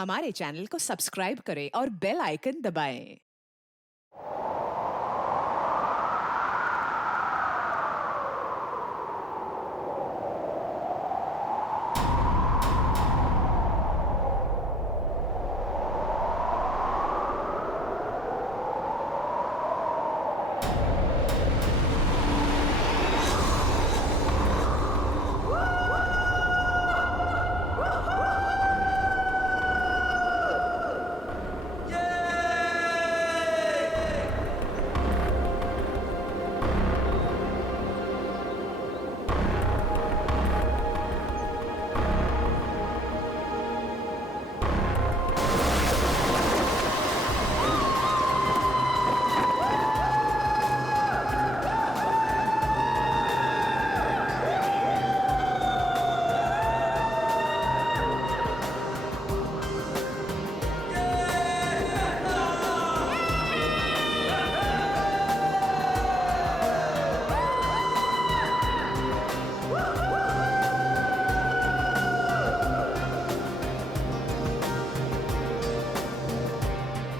हमारे चैनल को सब्सक्राइब करें और बेल आइकन दबाएं।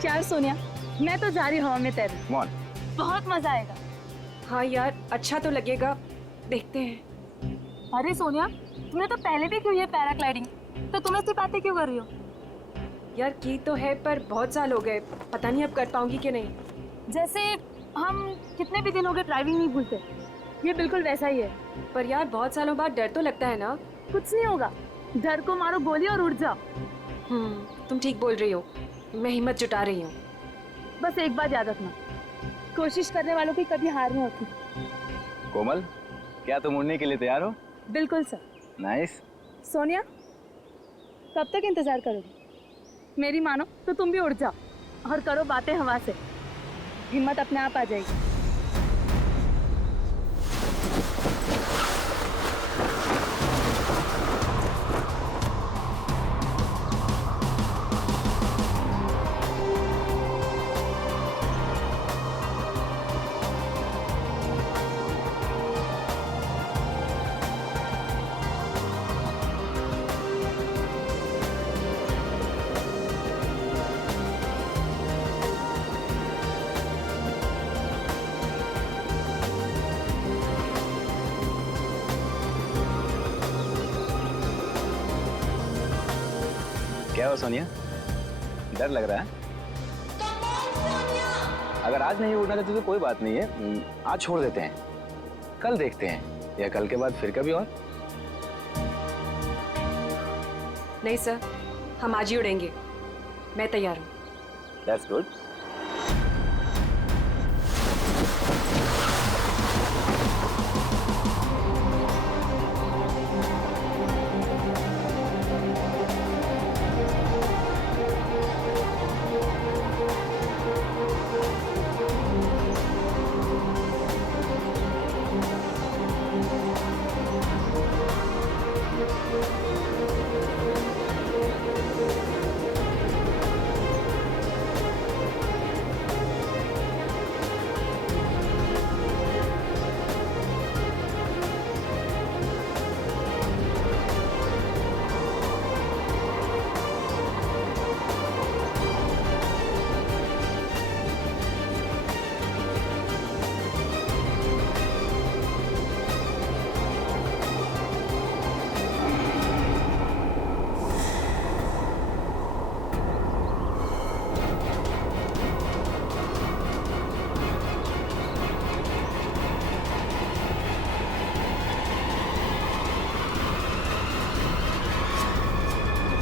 यार सोनिया, मैं तो जा रही हवा में तैरने। बहुत मजा आएगा। हाँ यार, अच्छा तो लगेगा, देखते हैं। अरे सोनिया, तुमने तो पहले भी की है पैराग्लाइडिंग, तो तुम ऐसी बातें क्यों कर रही हो? यार की तो है, पर बहुत साल हो गए, पता नहीं अब कर पाऊंगी कि नहीं। जैसे हम कितने भी दिन हो गए ड्राइविंग नहीं भूलते, ये बिल्कुल वैसा ही है। पर यार बहुत सालों बाद डर तो लगता है ना। कुछ नहीं होगा, डर को मारो गोली और उड़ जाओ। तुम ठीक बोल रही हो, मैं हिम्मत जुटा रही हूँ। बस एक बात याद रखना, कोशिश करने वालों की कभी हार नहीं होती। कोमल, क्या तुम उड़ने के लिए तैयार हो? बिल्कुल सर। नाइस। सोनिया, कब तक इंतजार करोगी? मेरी मानो तो तुम भी उड़ जाओ और करो बातें हवा से, हिम्मत अपने आप आ जाएगी। क्या हो सोनिया, डर लग रहा है? अगर आज नहीं उड़ना चाहते तो कोई बात नहीं है, आज छोड़ देते हैं, कल देखते हैं, या कल के बाद फिर कभी और। नहीं सर, हम आज ही उड़ेंगे, मैं तैयार हूँ। That's good.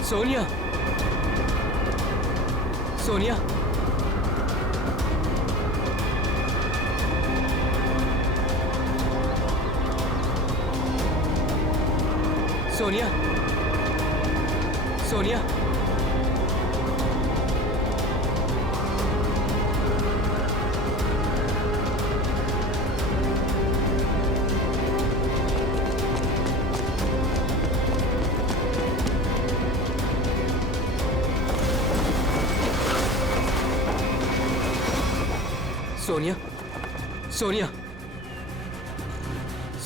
सोनिया, सोनिया, सोनिया, सोनिया, सोनिया, सोनिया,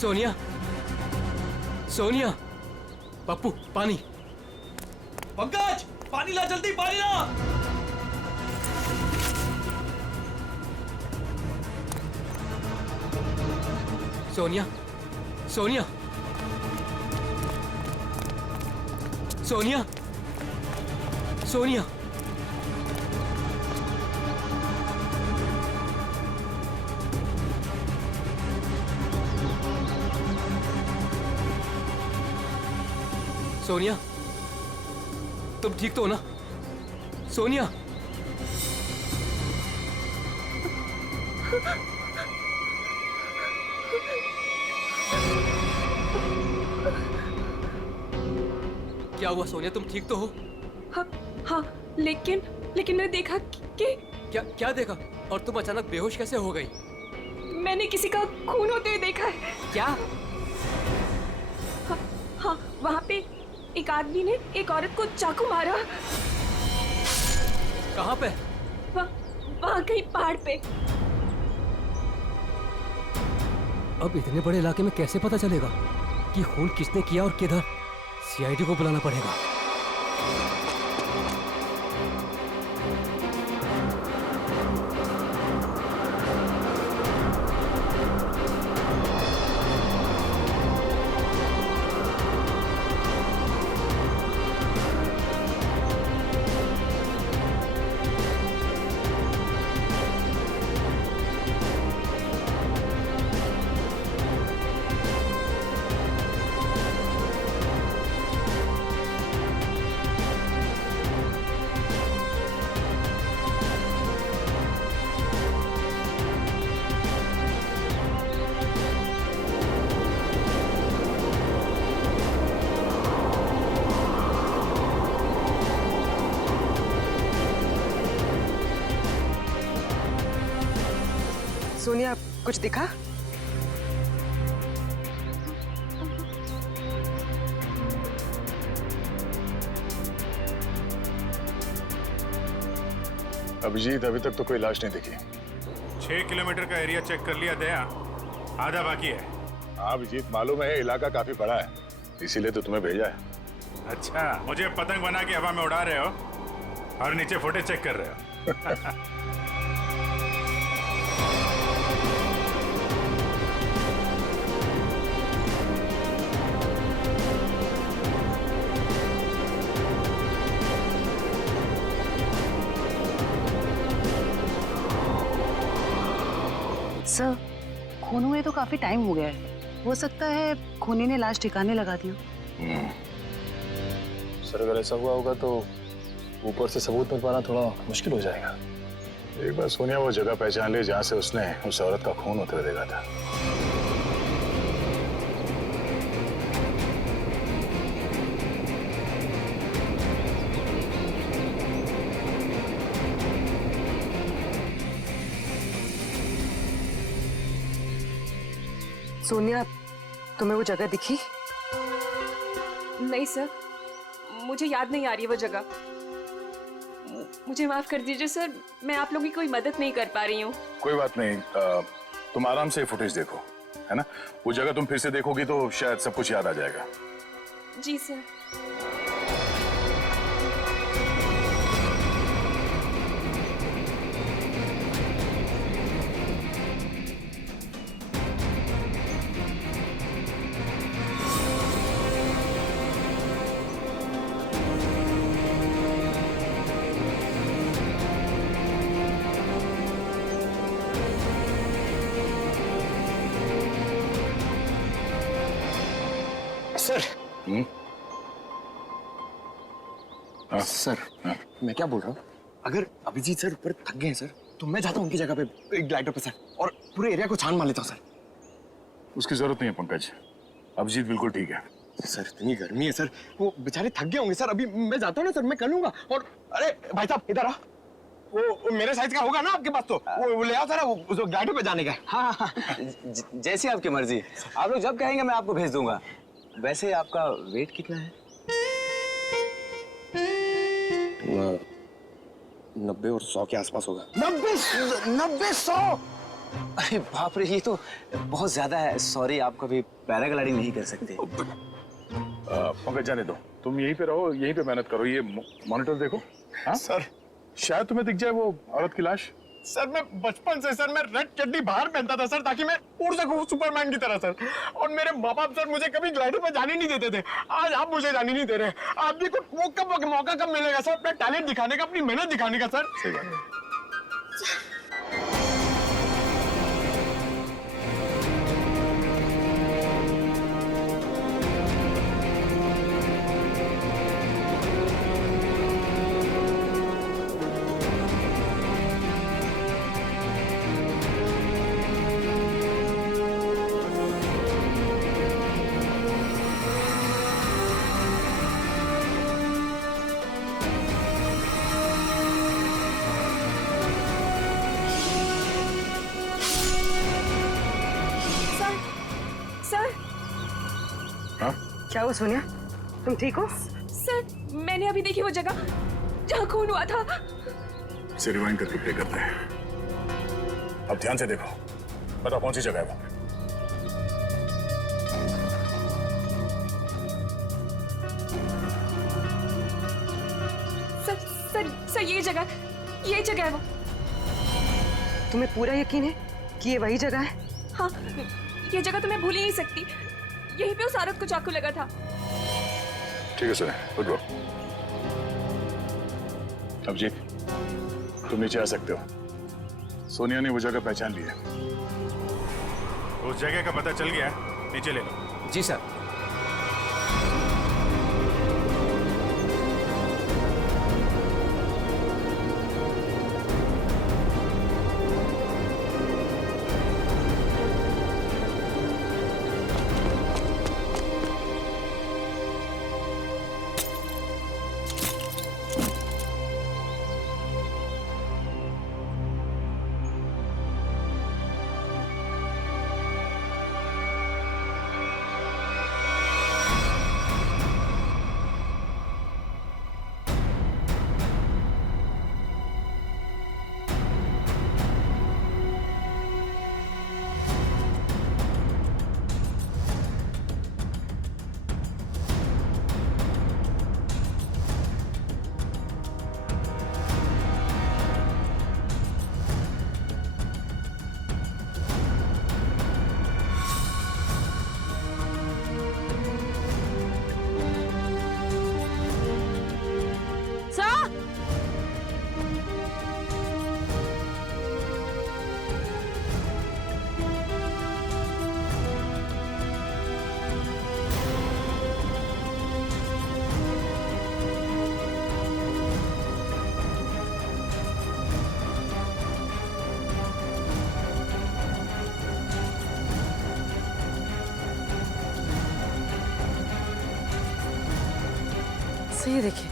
सोनिया, सोनिया, पप्पू पानी। पंकज, पानी ला, जल्दी पानी ला। सोनिया, सोनिया, सोनिया, सोनिया। सोनिया, तुम ठीक तो हो ना? सोनिया। क्या हुआ सोनिया, तुम ठीक तो हो? हाँ हाँ, लेकिन मैंने देखा कि क्या देखा? और तुम अचानक बेहोश कैसे हो गई? मैंने किसी का खून होते हुए देखा है। क्या? हाँ, वहाँ पे एक आदमी ने एक औरत को चाकू मारा। कहाँ पे? वहाँ कहीं पहाड़ पे। अब इतने बड़े इलाके में कैसे पता चलेगा कि खून किसने किया और किधर? सीआईडी को बुलाना पड़ेगा। सोनिया, कुछ दिखा? अभिजीत, अभी तक तो कोई लाश नहीं दिखी। 6 किलोमीटर का एरिया चेक कर लिया दया, आधा बाकी है। हाँ अभिजीत, मालूम है इलाका काफी बड़ा है, इसीलिए तो तुम्हें भेजा है। अच्छा, मुझे पतंग बना के हवा में उड़ा रहे हो और नीचे फुटेज चेक कर रहे हो। सर, खून हुए तो काफी टाइम हो गया है। हो सकता है खूनी ने लाश ठिकाने लगा दिया। सर अगर ऐसा हुआ होगा तो ऊपर से सबूत मिल पाना थोड़ा मुश्किल हो जाएगा। एक बार सोनिया वो जगह पहचान ली जहाँ से उसने उस औरत का खून होते हुए देखा था। सोनिया, तुम्हें वो जगह दिखी? नहीं सर, मुझे याद नहीं आ रही वो जगह। मुझे माफ कर दीजिए सर, मैं आप लोगों की कोई मदद नहीं कर पा रही हूँ। कोई बात नहीं, तुम आराम से फुटेज देखो, है ना? वो जगह तुम फिर से देखोगी तो शायद सब कुछ याद आ जाएगा। जी सर। सर। हाँ? सर, हाँ? मैं क्या बोल रहा हूँ, अगर अभिजीत सर ऊपर थक गए हैं सर, तो मैं जाता हूँ उनकी जगह पे एक ग्लाइडर पे सर, और पूरे एरिया को छान मार लेता हूँ सर। उसकी जरूरत नहीं है पंकज, अभिजीत बिल्कुल ठीक है। सर इतनी गर्मी है सर, वो बेचारे थक गए होंगे सर। अभी मैं जाता हूँ ना सर, मैं कर लूंगा। और अरे भाई साहब इधर आ, वो मेरे साइज का होगा ना आपके पास? तो वो ले आओ सर, वो ग्लाइडर पे जाने का। हाँ हाँ, जैसी आपकी मर्जी, आप लोग जब कहेंगे मैं आपको भेज दूंगा। वैसे आपका वेट कितना है? 90 और 100 के आसपास होगा। 90-100? अरे बाप रे, ये तो बहुत ज्यादा है। सॉरी, आप कभी पैराग्लाइडिंग नहीं कर सकते। पंकज जाने दो, तुम यहीं पे रहो, यहीं पे मेहनत करो, ये मॉनिटर देखो। हाँ सर शायद तुम्हें दिख जाए वो औरत की लाश। सर मैं बचपन से सर मैं रेड चड्डी बाहर पहनता था सर, ताकि मैं उड़ सकूं सुपरमैन की तरह सर। और मेरे माँ बाप सर मुझे कभी ग्लाइडर पे जाने नहीं देते थे। आज आप मुझे जाने नहीं दे रहे। आप भी को वो कब मौका कब मिलेगा सर अपना टैलेंट दिखाने का, अपनी मेहनत दिखाने का सर? सही बात है। सर हाँ क्या हुआ सोनिया, तुम ठीक हो? सर मैंne अभी देखी वो जगह जहाँ खून हुआ था। इसे रिवाइंड करके प्ले करते हैं। अब ध्यान से देखो, बताओ कौन सी जगह है वो? सर सर सर ये जगह है वो। तुम्हें पूरा यकीन है कि ये वही जगह है? हाँ ये जगह तो मैं भूल ही नहीं सकती। यहीं पे उस औरत को चाकू लगा था। ठीक है सर, गुड वर्क। अभिजीत तुम नीचे आ सकते हो। सोनिया ने वो जगह पहचान ली है। उस जगह का पता चल गया, नीचे ले लो। जी सर। सही देखिए,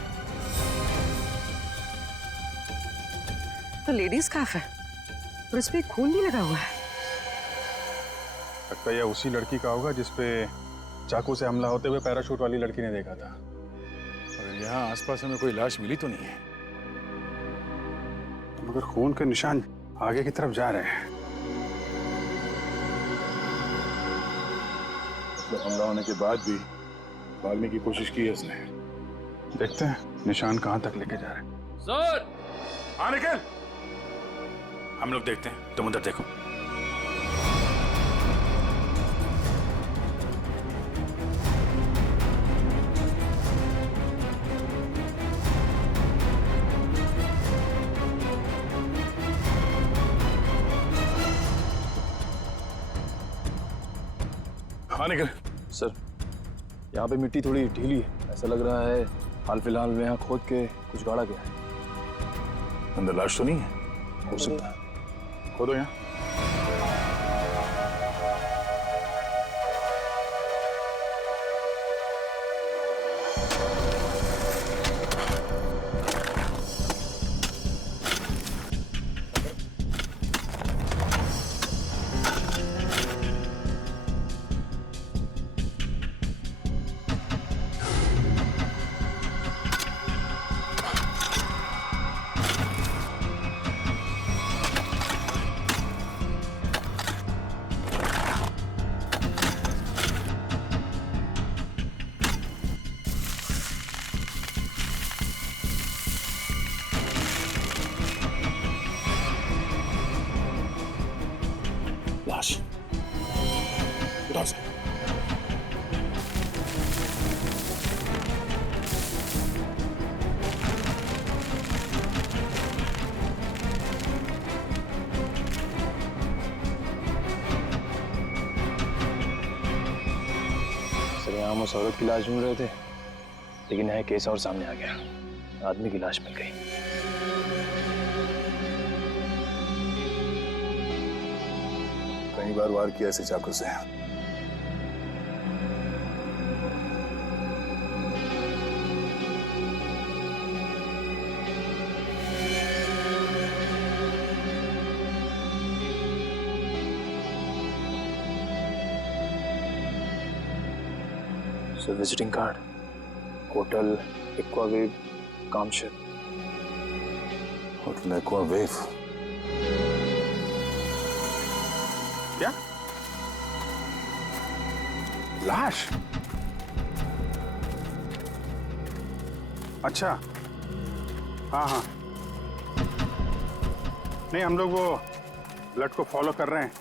तो लेडीज स्कार्फ है और इस पे खून भी लगा हुआ है। लगता है यह उसी लड़की का होगा जिसपे चाकू से हमला होते हुए पैराशूट वाली लड़की ने देखा था। और यहाँ आसपास हमें कोई लाश मिली तो नहीं है, मगर खून के निशान आगे की तरफ जा रहे हैं। मतलब हमला होने के बाद भी भागने की कोशिश की है उसने। देखते हैं निशान कहां तक लेके जा रहे हैं। सर हाँ निकल, हम लोग देखते हैं, तुम उधर देखो। हाँ निकल। सर यहाँ पे मिट्टी थोड़ी ढीली है, ऐसा लग रहा है हाल फिलहाल में यहाँ खोद के कुछ गाड़ा गया है। अंदर लाश तो नहीं है? हो सकता है। खोदो यहाँ। हम उस औरत की लाश ढूंढ रहे थे, लेकिन यहाँ केस और सामने आ गया। आदमी की लाश मिल गई। कई बार वार किया ऐसे चाकू से। So visiting card, hotel Aquawave Kamshet. Hotel Aquawave. क्या? लाश? अच्छा, हाँ हाँ। नहीं, हम लोग वो ब्लड को फॉलो कर रहे हैं।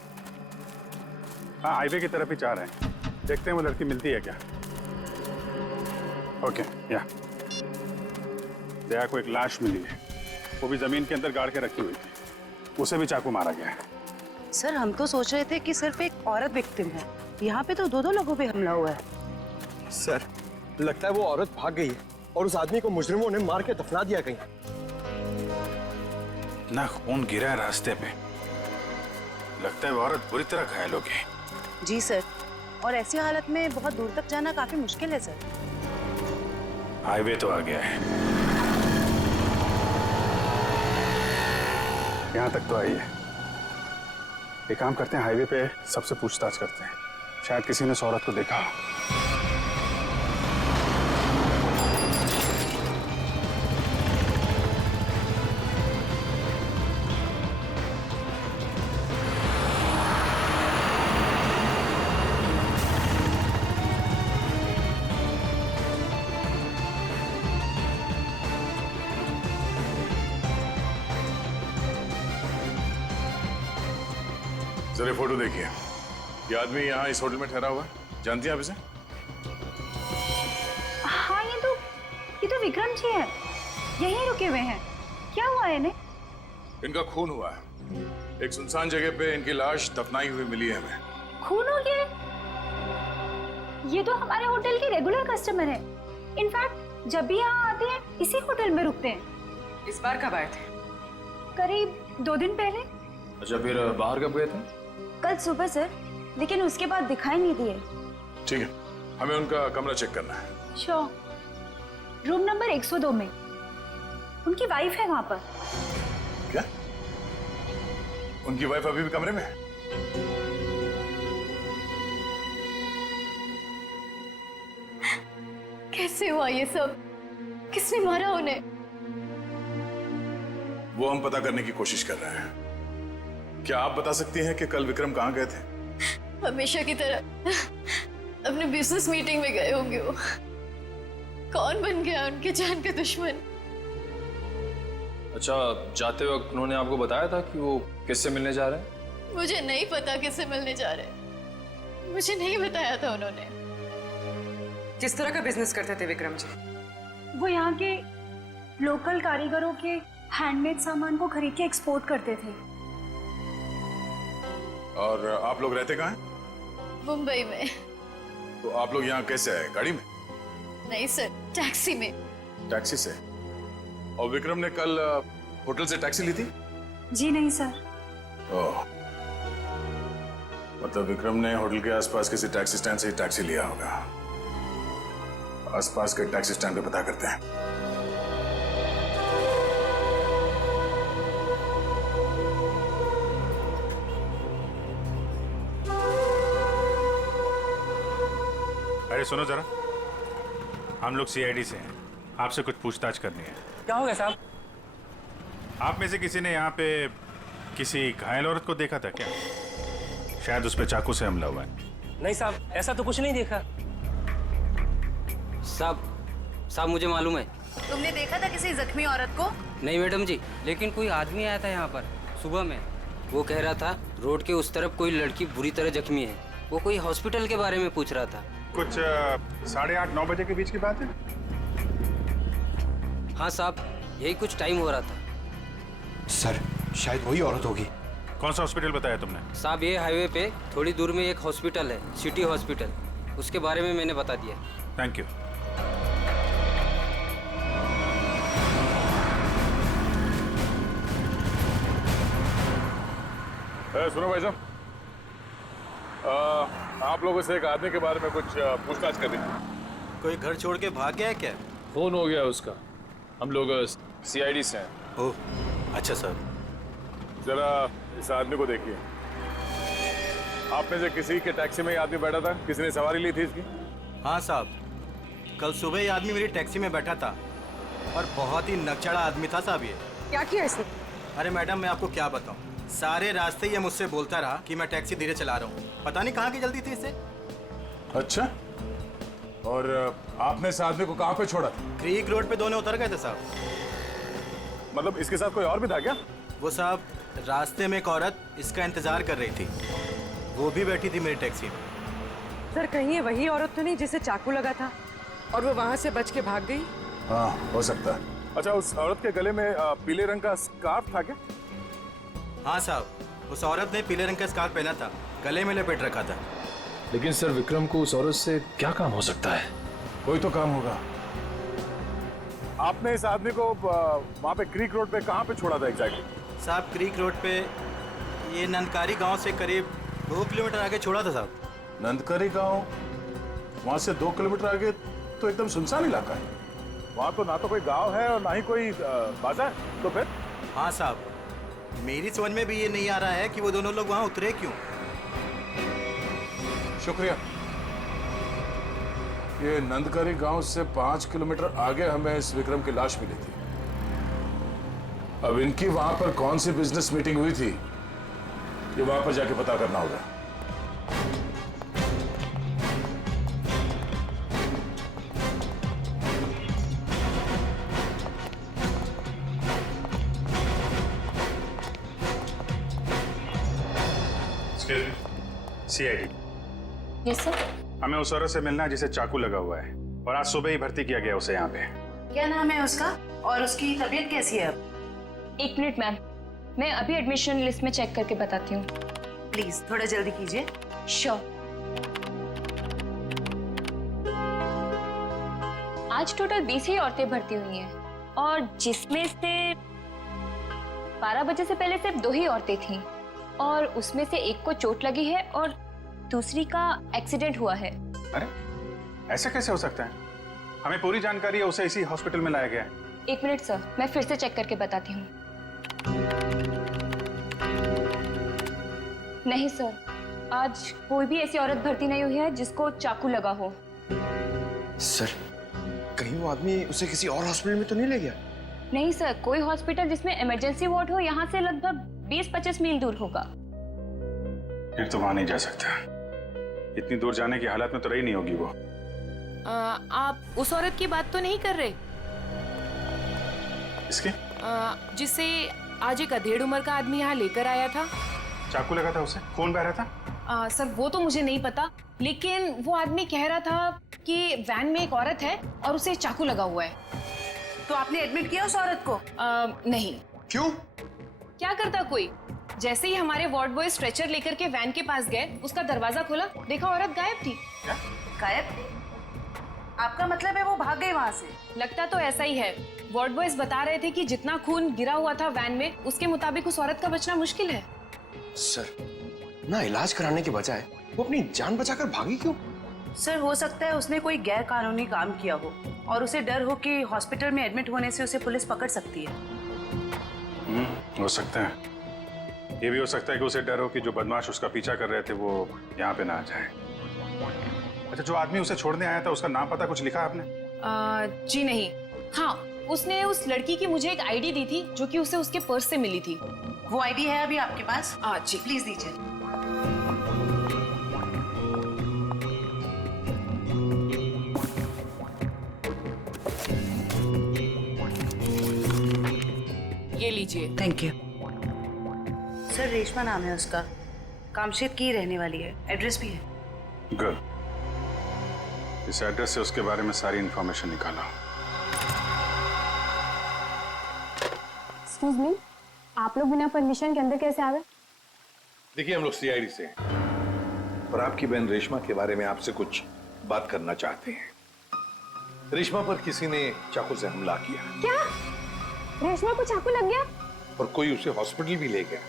हाँ, हाईवे की तरफ ही जा रहे हैं। देखते हैं वो लड़की मिलती है क्या। ओके, या दया को एक लाश मिली है, वो भी जमीन के अंदर गाड़ के रखी हुई थी। उसे भी चाकू मारा गया है। सर हम तो सोच रहे थे कि सिर्फ एक औरत विक्टिम है, यहाँ पे तो दो लोगों पे हमला हुआ है। सर लगता है वो औरत भाग गई है और उस आदमी को मुजरिमों ने मार के दफना दिया कहीं। ना खून गिरा है रास्ते पे, लगता है वो औरत बुरी तरह घायल हो गई। जी सर, और ऐसी हालत में बहुत दूर तक जाना काफी मुश्किल है सर। हाईवे तो आ गया है, यहाँ तक तो आई है। एक काम करते हैं, हाईवे पे सबसे पूछताछ करते हैं, शायद किसी ने उस औरत को देखा हो। जरा फोटो देखिए। ये आदमी यहाँ इस होटल में ठहरा हुआ है, जानती हैं आप इसे? हाँ, ये तो विक्रम जी है, यहीं रुके हुए हैं। क्या हुआ है इन्हें? इनका खून हुआ है, एक सुनसान जगह पे इनकी लाश दफनाई हुई मिली है हमें। खून हो गया है? ये तो हमारे होटल के रेगुलर कस्टमर है। इनफैक्ट जब भी यहाँ आते हैं इसी होटल में रुकते हैं। इस बार कब आए थे? करीब 2 दिन पहले। अच्छा, फिर बाहर कब गए थे? कल सुबह सर, लेकिन उसके बाद दिखाई नहीं दिए। ठीक है, हमें उनका कमरा चेक करना है। श्योर। रूम नंबर 102 में उनकी वाइफ है वहां पर। क्या? उनकी वाइफ अभी भी कमरे में है? कैसे हुआ ये सब? किसने मारा उन्हें? वो हम पता करने की कोशिश कर रहे हैं। क्या आप बता सकती हैं कि कल विक्रम कहाँ गए थे? हमेशा की तरह अपने बिजनेस मीटिंग में गए होंगे वो। कौन बन गया उनके जान का दुश्मन? अच्छा, जाते वक्त उन्होंने आपको बताया था कि वो किससे मिलने जा रहे हैं? मुझे नहीं पता किससे मिलने जा रहे हैं, मुझे नहीं बताया था उन्होंने। किस तरह का बिजनेस करते थे विक्रम जी? वो यहाँ के लोकल कारीगरों के हैंडमेड सामान को खरीद के एक्सपोर्ट करते थे। और आप लोग रहते कहाँ हैं? मुंबई में। तो आप लोग यहाँ कैसे आए? गाड़ी में? नहीं सर, टैक्सी में। टैक्सी से? और विक्रम ने कल होटल से टैक्सी ली थी? जी नहीं सर। ओह, मतलब विक्रम ने होटल के आसपास किसी टैक्सी स्टैंड से ही टैक्सी लिया होगा। आसपास के टैक्सी स्टैंड पे पता करते हैं। अरे सुनो जरा, हम लोग सीआईडी से हैं, आपसे कुछ पूछताछ करनी है। क्या हो गया साहब? आप में से किसी ने यहाँ पे किसी घायल औरत को देखा था क्या? शायद उस पे चाकू से हमला हुआ है। नहीं साहब, ऐसा तो कुछ नहीं देखा। साहब मुझे मालूम है। तुमने देखा था किसी जख्मी औरत को? नहीं मैडम जी, लेकिन कोई आदमी आया था यहाँ पर सुबह में। वो कह रहा था रोड के उस तरफ कोई लड़की बुरी तरह जख्मी है। वो कोई हॉस्पिटल के बारे में पूछ रहा था। कुछ 8:30-9 बजे के बीच की बात है। हाँ साहब, यही कुछ टाइम हो रहा था। सर शायद वही औरत होगी। कौन सा हॉस्पिटल बताया तुमने? साहब ये हाईवे पे थोड़ी दूर में एक हॉस्पिटल है, सिटी हॉस्पिटल। उसके बारे में मैंने बता दिया। Thank you. सुनो भाई साहब, आप लोगों से एक आदमी के बारे में कुछ पूछताछ करनी है। कोई घर छोड़ के भाग गया है क्या? फोन हो गया उसका। हम लोग सीआईडी से हैं। ओह अच्छा सर। जरा इस आदमी को देखिए। आप में से किसी के टैक्सी में ये आदमी बैठा था? किसी ने सवारी ली थी इसकी? हाँ साहब, कल सुबह ये आदमी मेरी टैक्सी में बैठा था और बहुत ही नकचड़ा आदमी था साहब ये। क्या किया इसने? अरे मैडम मैं आपको क्या बताऊं, सारे रास्ते ये मुझसे बोलता रहा कि मैं टैक्सी धीरे चला रहा हूँ। पता नहीं कहाँ की जल्दी थी इसे। अच्छा, और आपने इस आदमी को कहाँ पे छोड़ा था? क्रीक रोड पे दोनों उतर गए थे साहब। मतलब इसके साथ कोई और भी था क्या? वो साहब रास्ते में एक औरत इसका इंतजार कर रही थी, वो भी बैठी थी मेरी टैक्सी में। सर कहीं ये वही औरत तो नहीं जिसे चाकू लगा था और वो वहां से बच के भाग गई? हाँ हो सकता है। अच्छा, उस औरत के गले में पीले रंग का स्कार्फ था क्या? हाँ साहब, उस औरत ने पीले रंग का स्कार्फ पहना था, गले में लपेट रखा था। लेकिन सर विक्रम को उस औरत से क्या काम हो सकता है? कोई तो काम होगा। आपने इस आदमी को वहाँ पे क्रीक रोड पे कहाँ पे छोड़ा था एग्जैक्टली? साहब क्रीक रोड पे ये नंदकारी गांव से करीब 2 किलोमीटर आगे छोड़ा था साहब। नंदकारी गांव? वहाँ से 2 किलोमीटर आगे तो एकदम सुनसान इलाका है। वहाँ तो ना तो कोई गांव है और ना ही कोई बाजार। तो फिर? हाँ साहब, मेरी समझ में भी ये नहीं आ रहा है कि वो दोनों लोग वहाँ उतरे क्यों। शुक्रिया। ये नंदकारी गांव से 5 किलोमीटर आगे हमें इस विक्रम की लाश मिली थी। अब इनकी वहां पर कौन सी बिजनेस मीटिंग हुई थी, ये वहां पर जाके पता करना होगा। सीआईडी। Yes sir. हमें उस औरत से मिलना है जिसे चाकू लगा हुआ है और आज सुबह ही भर्ती किया गया उसे यहाँ पे। क्या नाम है उसका और उसकी तबीयत कैसी है अब? 1 मिनट मैम, मैं अभी एडमिशन लिस्ट में चेक करके बताती हूँ। प्लीज थोड़ा जल्दी कीजिए। श्योर। आज टोटल 20 ही औरतें भर्ती हुई हैं और जिसमें से 12 बजे से पहले सिर्फ 2 ही औरतें थीं और उसमें से एक को चोट लगी है और दूसरी का एक्सीडेंट हुआ है। अरे ऐसा कैसे हो सकता है? हमें पूरी जानकारी है, उसे इसी हॉस्पिटल में लाया गया है। 1 मिनट सर, मैं फिर से चेक करके बताती हूँ। नहीं सर, आज कोई भी ऐसी औरत भर्ती नहीं हुई है जिसको चाकू लगा हो। सर कहीं वो आदमी उसे किसी और हॉस्पिटल में तो नहीं ले गया? नहीं सर, कोई हॉस्पिटल जिसमें इमरजेंसी वार्ड हो यहाँ से लगभग 20-25 मील दूर होगा। फिर तो वहां नहीं जा सकता। इतनी दूर जाने की हालत में तो रही नहीं होगी वो। आप उस औरत की बात तो नहीं कर रहे? इसके? जिसे आज एक अधेड़ उम्र का आदमी यहाँ लेकर आया था। चाकू लगा था उसे? खून बह रहा था? सर वो तो मुझे नहीं पता, लेकिन वो आदमी कह रहा था कि वैन में एक औरत है और उसे चाकू लगा हुआ है। तो आपने एडमिट किया उस औरत को? नहीं। क्यों? क्या करता कोई? जैसे ही हमारे वार्ड बॉय स्ट्रेचर लेकर के वैन के पास गए, उसका दरवाजा खोला, देखा औरत गायब थी। क्या? गायब? आपका मतलब है वो भाग गई वहां से? लगता तो ऐसा ही है। वार्ड बॉयज बता रहे थे कि जितना खून गिरा हुआ था वैन में, उसके मुताबिक उस औरत का बचना मुश्किल है। सर ना इलाज कराने के बजाय वो अपनी जान बचाकर भागी क्यों? सर हो सकता है उसने कोई गैर कानूनी काम किया हो और उसे डर हो कि हॉस्पिटल में एडमिट होने से उसे पुलिस पकड़ सकती है। हो सकता है। ये भी हो सकता है कि उसे डर हो कि जो बदमाश उसका पीछा कर रहे थे वो यहाँ पे ना आ जाए। अच्छा, जो आदमी उसे छोड़ने आया था उसका नाम पता कुछ लिखा आपने? जी नहीं। हाँ, उसने उस लड़की की मुझे एक आईडी दी थी जो कि उसे उसके पर्स से मिली थी। वो आईडी है अभी आपके पास? जी प्लीज दीजिए। ये लीजिए। Thank you. सर रेशमा नाम है उसका, कामशेद की रहने वाली है, एड्रेस भी है। गुड। इस एड्रेस से उसके बारे में सारी इंफॉर्मेशन निकाला। एक्सक्यूज मी, आप लोग बिना परमिशन के अंदर कैसे आ गए? देखिए हम लोग सीआईडी से, और आपकी बहन रेशमा के बारे में आपसे कुछ बात करना चाहते हैं। रेशमा पर किसी ने चाकू से हमला किया। क्या रेशमा को चाकू लग गया? और कोई उसे हॉस्पिटल भी ले गया,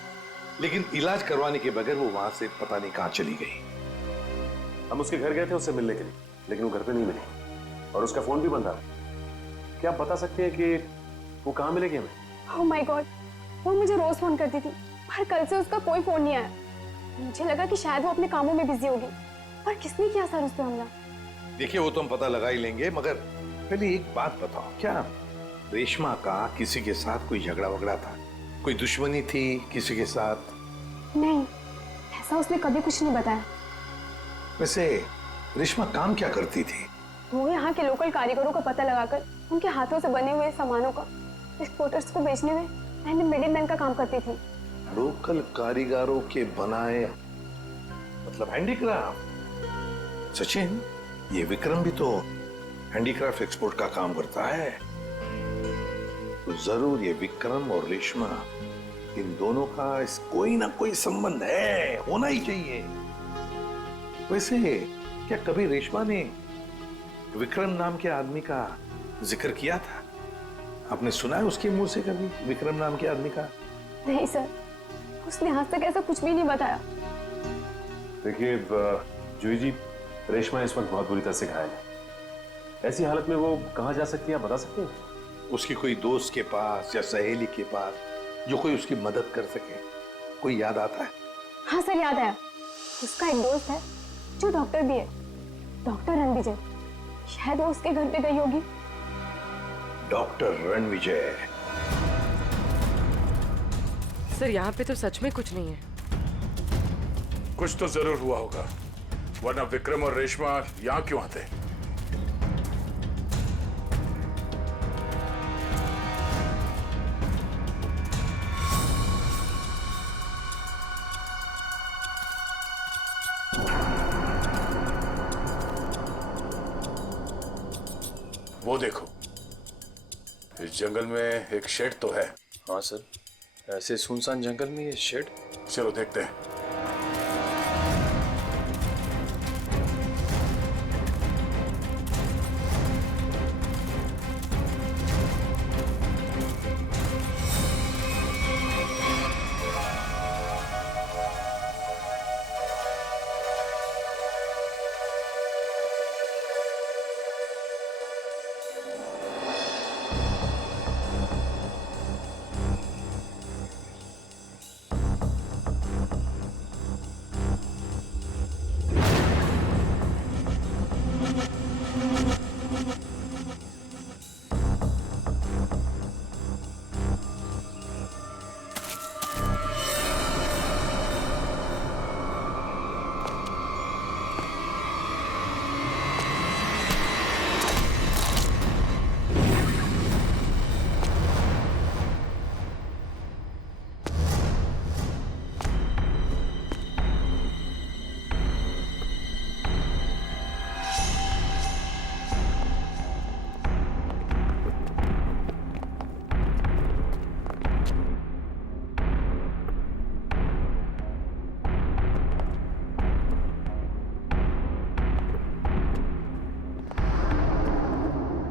लेकिन इलाज करवाने के बगैर वो वहां से पता नहीं कहां चली गई। हम उसके घर गए थे उससे मिलने के लिए, लेकिन वो घर पे नहीं मिली और उसका फोन भी बंद था। क्या आप बता सकते हैं कि वो कहाँ मिलेगी हमें? ओह माय गॉड, वो मुझे रोज फोन करती थी, पर कल से उसका कोई फोन नहीं आया। मुझे लगा कि शायद वो अपने कामों में बिजी होगी। पर किसने किया सर उस पे हमला? देखिए वो तो हम पता लगा ही लेंगे, मगर पहले एक बात बताओ, क्या रेशमा का किसी के साथ कोई झगड़ा वगड़ा था? कोई दुश्मनी थी किसी के साथ? नहीं, ऐसा उसने कभी कुछ नहीं बताया। वैसे रेशमा काम क्या करती थी? वो यहाँ के लोकल कारीगरों का पता लगाकर उनके हाथों से बने हुए सामानों का एक्सपोर्टर्स को बेचने में एंड मिडिलमैन का काम करती थी। लोकल कारीगरों के बनाए, मतलब हैंडीक्राफ्ट। सचिन, ये विक्रम भी तो हैंडीक्राफ्ट एक्सपोर्ट का काम करता है, तो जरूर ये विक्रम और रेशमा, इन दोनों का कोई ना कोई संबंध है, होना ही चाहिए। वैसे क्या कभी रेशमा ने विक्रम नाम के आदमी का जिक्र किया था? आपने सुना है उसके मुंह से कभी विक्रम नाम के आदमी का? नहीं सर, उसने आज तक ऐसा कुछ भी नहीं बताया। देखिए जूही जी, रेशमा इस वक्त बहुत बुरी तरह से घायल है। ऐसी हालत में वो कहाँ जा सकती है, आप बता सकते हैं? उसकी कोई दोस्त के पास या सहेली के पास जो कोई उसकी मदद कर सके, कोई याद आता है? हाँ सर, याद आया। उसका एक दोस्त है जो डॉक्टर भी है, डॉक्टर रणविजय। शायद वो उसके घर पे गई होगी। डॉक्टर रणविजय? सर यहाँ पे तो सच में कुछ नहीं है। कुछ तो जरूर हुआ होगा, वरना विक्रम और रेशमा यहाँ क्यों आते? वो देखो, इस जंगल में एक शेड तो है। हाँ सर, ऐसे सुनसान जंगल में ये शेड? चलो देखते हैं।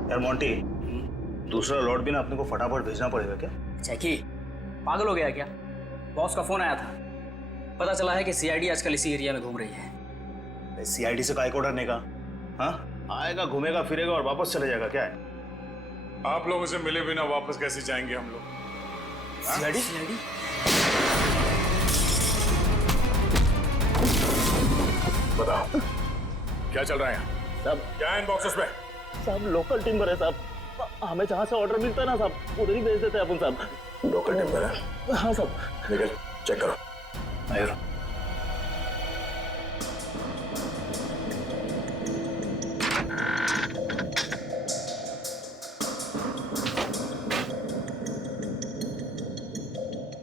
यार मोंटी, दूसरा लॉट भी ना अपने को फटाफट भेजना पड़ेगा क्या? जैकी, पागल हो गया क्या? बॉस का फोन आया था, पता चला है कि सीआईडी आजकल इसी एरिया में घूम रही है। सीआईडी से काय को डरने का? हाँ, आएगा, घूमेगा फिरेगा और वापस चले जाएगा। क्या है? आप लोगों से मिले बिना वापस कैसे जाएंगे हम लोग? सीआईडी? बताओ क्या चल रहा है यहाँ? सब क्या है इन बॉक्सेस में? सब लोकल टिम्बर है साहब, हमें जहाँ से ऑर्डर मिलता है ना साहब, उधर ही भेज देते हैं अपन साहब। लोकल टिम्बर है? हाँ साहब। निकल, चेक करो। आयो।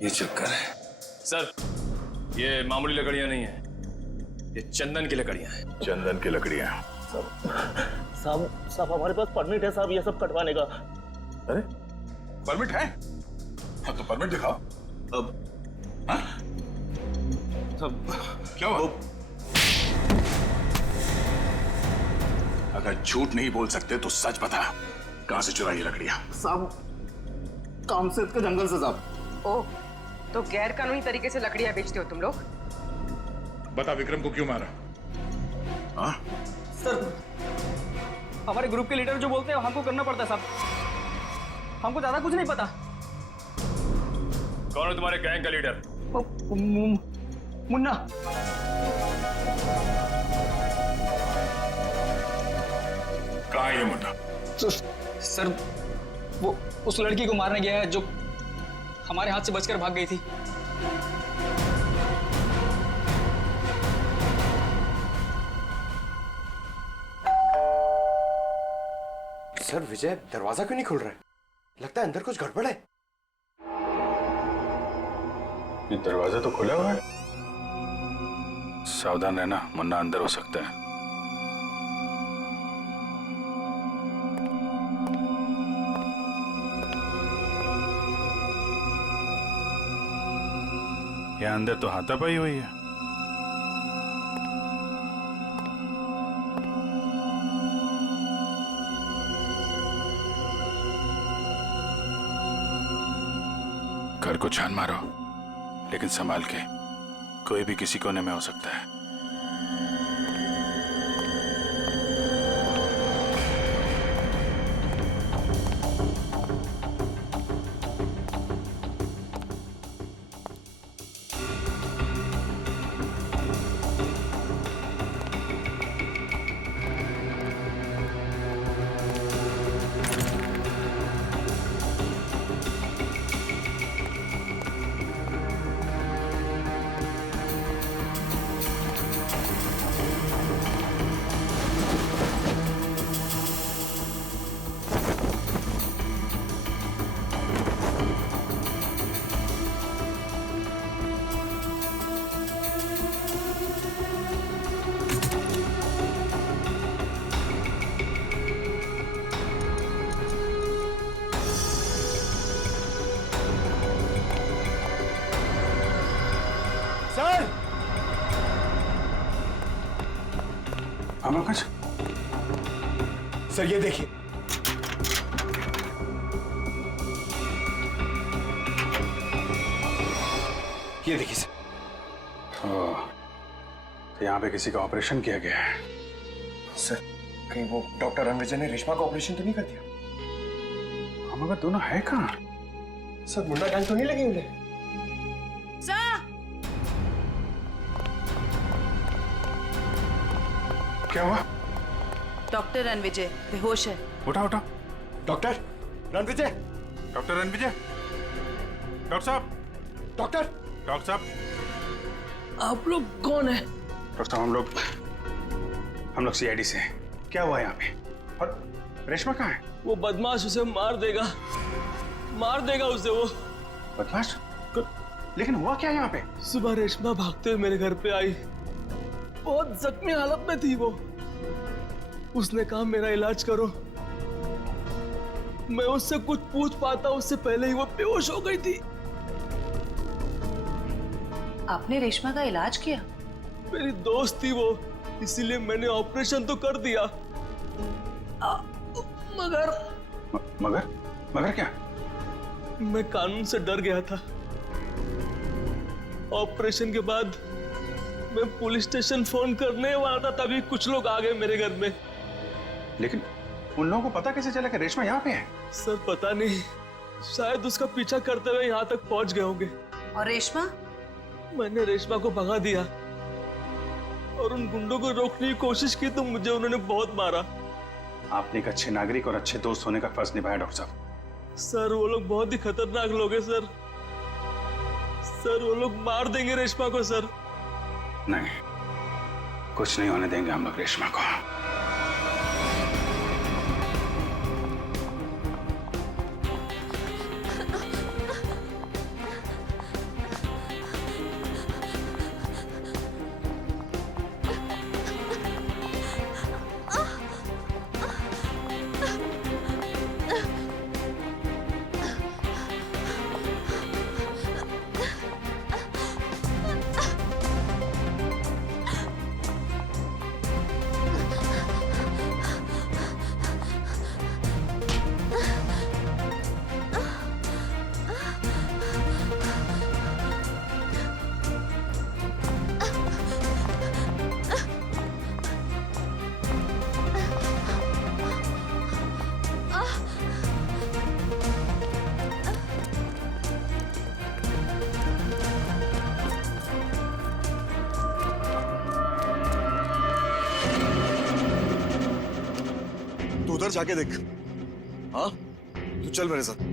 ये चक्कर है सर, ये मामूली लकड़ियां नहीं है, ये चंदन की लकड़ियां हैं। चंदन की लकड़ियां? साहब हमारे पास परमिट है साहब ये सब कटवाने का। अरे परमिट है? हाँ तो परमिट दिखाओ। अब हाँ? सब क्या हुआ? अगर झूठ नहीं बोल सकते तो सच बता, कहां से चुराई लकड़ियां? साहब कामसेद के जंगल से साहब। ओह, तो गैर कानूनी तरीके से लकड़ियां बेचते हो तुम लोग? बता विक्रम को क्यों मारा? हाँ? सर हमारे ग्रुप के लीडर जो बोलते हैं हमको करना पड़ता है साहब, हमको ज्यादा कुछ नहीं पता। कौन है तुम्हारे गैंग का लीडर? मुन्ना। कहाँ है ये मुन्ना? सर वो उस लड़की को मारने गया है जो हमारे हाथ से बचकर भाग गई थी। सर विजय दरवाजा क्यों नहीं खुल रहा है? लगता है अंदर कुछ गड़बड़ है। ये दरवाजा तो खुला हुआ है। सावधान रहना, मुन्ना अंदर हो सकता है। यहाँ अंदर तो हाथापाई हुई है। घर को छान मारो, लेकिन संभाल के। कोई भी किसी कोने में हो सकता है। अमरकंज सर, ये देखिए। ये देखिए सर। तो यहाँ पे किसी का ऑपरेशन किया गया है। सर कहीं वो डॉक्टर रणविजय ने रेशमा का ऑपरेशन तो नहीं कर दिया? हम अगर दोनों है कहाँ? सर मुन्ना गैंग तो नहीं लगी उन्हें? क्या हुआ? डॉक्टर रणविजय बेहोश है। उठा उठा। Doctor Ranvijay, doctor Ranvijay, doctor साहब, डॉक्टर साहब। आप लोग कौन है? डॉक्टर साहब हम लोग सीआईडी से हैं। क्या हुआ यहाँ पे? और रेशमा कहाँ है? वो बदमाश उसे मार देगा उसे वो। बदमाश? लेकिन हुआ क्या यहाँ पे? सुबह रेशमा भागते हुए मेरे घर पे आई, बहुत जख्मी हालत में थी वो। उसने कहा मेरा इलाज करो। मैं उससे कुछ पूछ पाता उससे पहले ही वो बेहोश हो गई थी। आपने रेशमा का इलाज किया? मेरी दोस्त थी वो, इसीलिए मैंने ऑपरेशन तो कर दिया। मगर क्या? मैं कानून से डर गया था। ऑपरेशन के बाद मैं पुलिस स्टेशन फोन करने वाला था, तभी कुछ लोग आ गए मेरे घर में। लेकिन उन लोगों को पता कैसे चला कि रेशमा यहाँ पे है? सर पता नहीं, शायद उसका पीछा करते हुए यहाँ तक पहुंच गए होंगे। और रेशमा? मैंने रेशमा को भगा दिया और उन गुंडों को रोकने की कोशिश की तो मुझे उन्होंने बहुत मारा। आपने एक अच्छे नागरिक और अच्छे दोस्त होने का फर्ज निभाया डॉक्टर साहब। सर वो लोग बहुत ही खतरनाक लोग हैं सर। वो लोग मार देंगे रेशमा को सर। नहीं, कुछ नहीं होने देंगे हम लोग रेशमा को। उधर जाके देख। हाँ, तू चल मेरे साथ।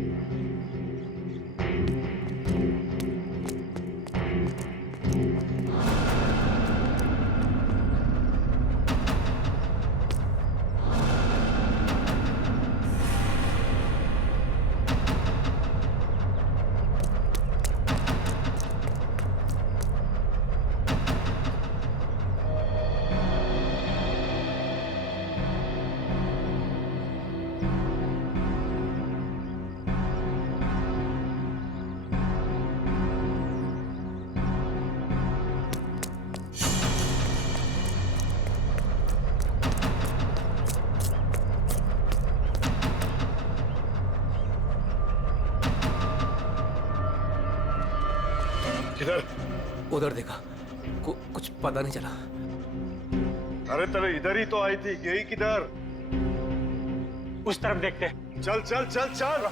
किधर? उधर देखा, कुछ पता नहीं चला। अरे तेरे इधर ही तो आई थी, गई किधर? उस तरफ देखते। चल चल चल चल।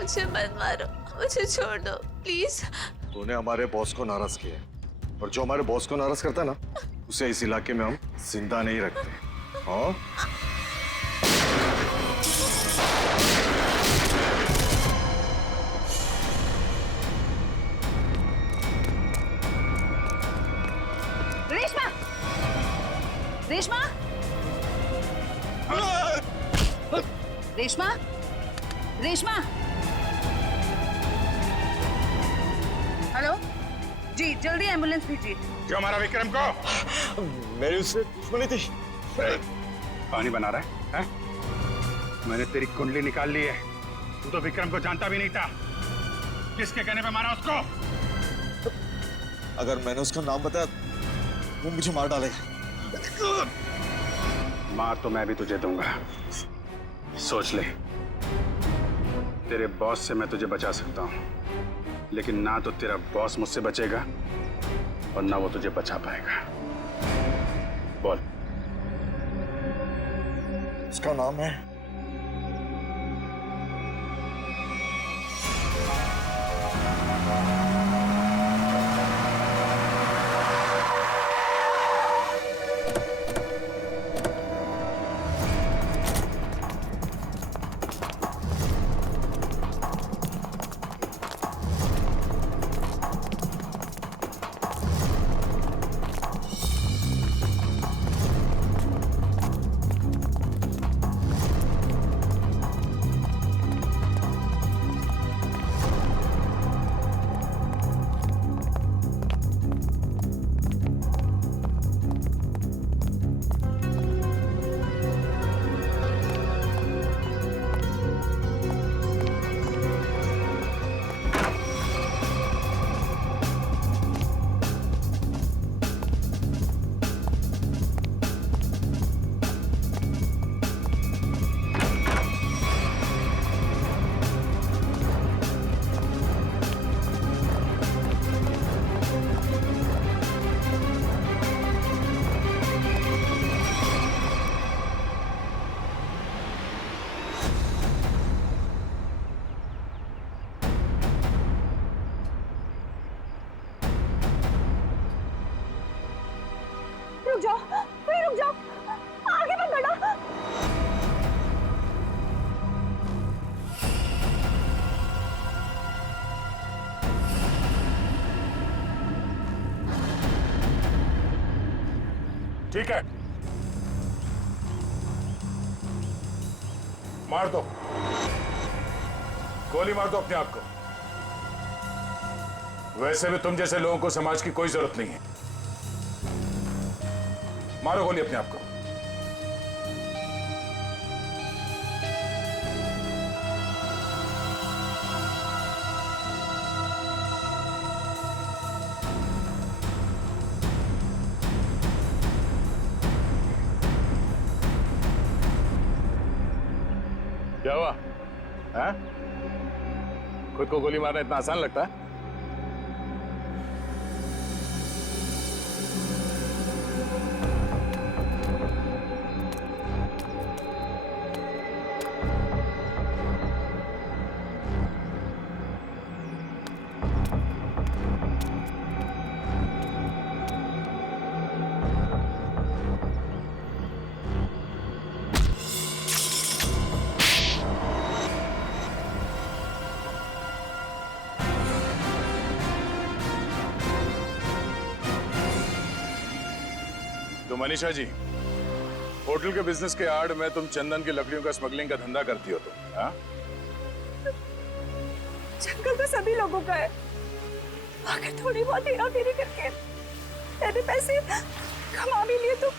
मुझे मत मारो, मुझे छोड़ दो प्लीज। तूने हमारे बॉस को नाराज किया है, और जो हमारे बॉस को नाराज करता है ना, उसे इस इलाके में हम जिंदा नहीं रखते। हाँ? रेशमा! रेशमा! रेशमा! रेशमा! हेलो जी, जल्दी एम्बुलेंस भेजिए। क्यों हमारा विक्रम को? मेरी उससे दुश्मनी थी। पानी बना रहा है? मैंने तेरी कुंडली निकाल ली है। तू तो विक्रम को जानता भी नहीं था। किसके कहने पे मारा उसको? अगर मैंने उसका नाम बताया, वो मुझे मार डालेगा। मार तो मैं भी तुझे दूंगा। सोच ले, तेरे बॉस से मैं तुझे बचा सकता हूँ, लेकिन ना तो तेरा बॉस मुझसे बचेगा और ना वो तुझे बचा पाएगा। बोल। उसका नाम है ठीक है, मार दो, गोली मार दो अपने आप को। वैसे भी तुम जैसे लोगों को समाज की कोई जरूरत नहीं है। मारो गोली अपने आप को। क्या हुआ? हैं? खुद को गोली मारना इतना आसान लगता है? तो मनीषा जी, होटल के बिजनेस के आड़ में तुम चंदन की लकड़ियों का स्मगलिंग का धंधा करती हो तुम, हाँ? जंगल तो सभी लोगों का है। अगर थोड़ी बहुत हेरा फेरी करके मैंने पैसे कमा भी लिए तो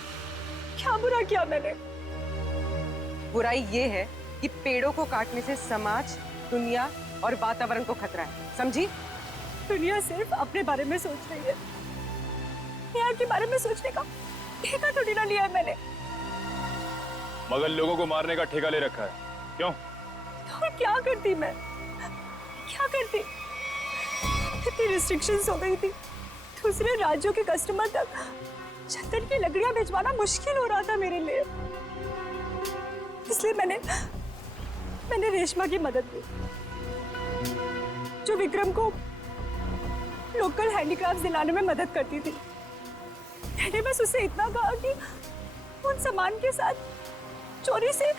क्या बुरा किया मैंने? बुराई ये है कि पेड़ों को काटने से समाज, दुनिया और वातावरण को खतरा है, समझी? दुनिया सिर्फ अपने बारे में सोच रही है, यहाँ के बारे में सोचने का ठेका थोड़ी ना लिया है मैंने। मगर लोगों को मारने का ठेका ले रखा है, क्यों? तो क्या करती मैं? क्या करती? इतनी रिस्ट्रिक्शंस हो गई थी, दूसरे राज्यों के कस्टमर तक चंदन की लकड़ियां भिजवाना मुश्किल हो रहा था मेरे लिए। इसलिए मैंने रेशमा की मदद ली, जो विक्रम को लोकल हैंडीक्राफ्ट दिलाने में मदद करती थी। मैंने बस उससे इतना कहा कि उन सामान के साथ चोरी से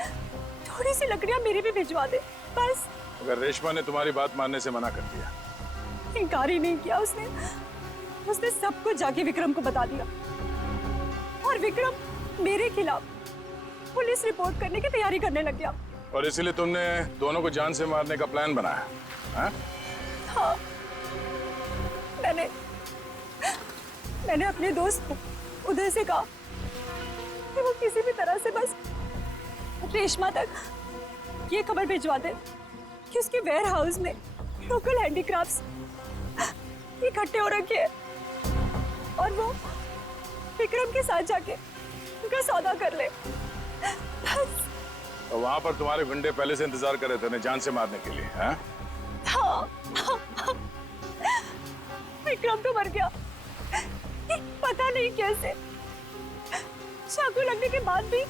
थोड़ी सी लकड़ियां मेरी भी भिजवा दे, बस। अगर रेशमा ने तुम्हारी बात मानने से मना कर दिया? इनकार ही नहीं किया उसने सब कुछ जाके विक्रम को बता दिया और विक्रम मेरे खिलाफ पुलिस रिपोर्ट करने की तैयारी करने लग गया। और इसीलिए तुमने दोनों को जान से मारने का प्लान बनाया, हाँ? हाँ, मैंने अपने दोस्त उदय से कहा कि वो किसी भी तरह से बस रेशमा तक ये खबर भिजवा दे कि उसके वेयर हाउस में लोकल हैंडीक्राफ्ट्स इकट्ठे हो रखे हैं और वो विक्रम के साथ जाके उनका सौदा कर ले, बस। और वहां पर तुम्हारे गुंडे पहले से इंतजार कर रहे थे उन्हें जान से मारने के लिए, हाँ? हाँ। विक्रम तो मर गया, पता नहीं कैसे। चाकू लगने के बाद भी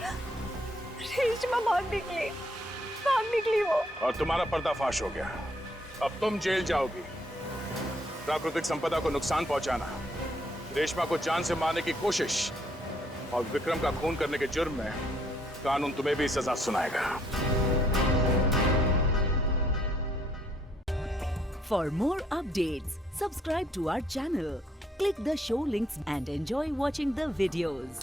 रेशमा भाग निकली वो। और तुम्हारा पर्दाफाश हो गया। अब तुम जेल जाओगी। प्राकृतिक संपदा को नुकसान पहुंचाना, रेशमा को जान से मारने की कोशिश और विक्रम का खून करने के जुर्म में कानून तुम्हें भी सजा सुनाएगा। For more updates, subscribe to our channel, click the show links and enjoy watching the videos.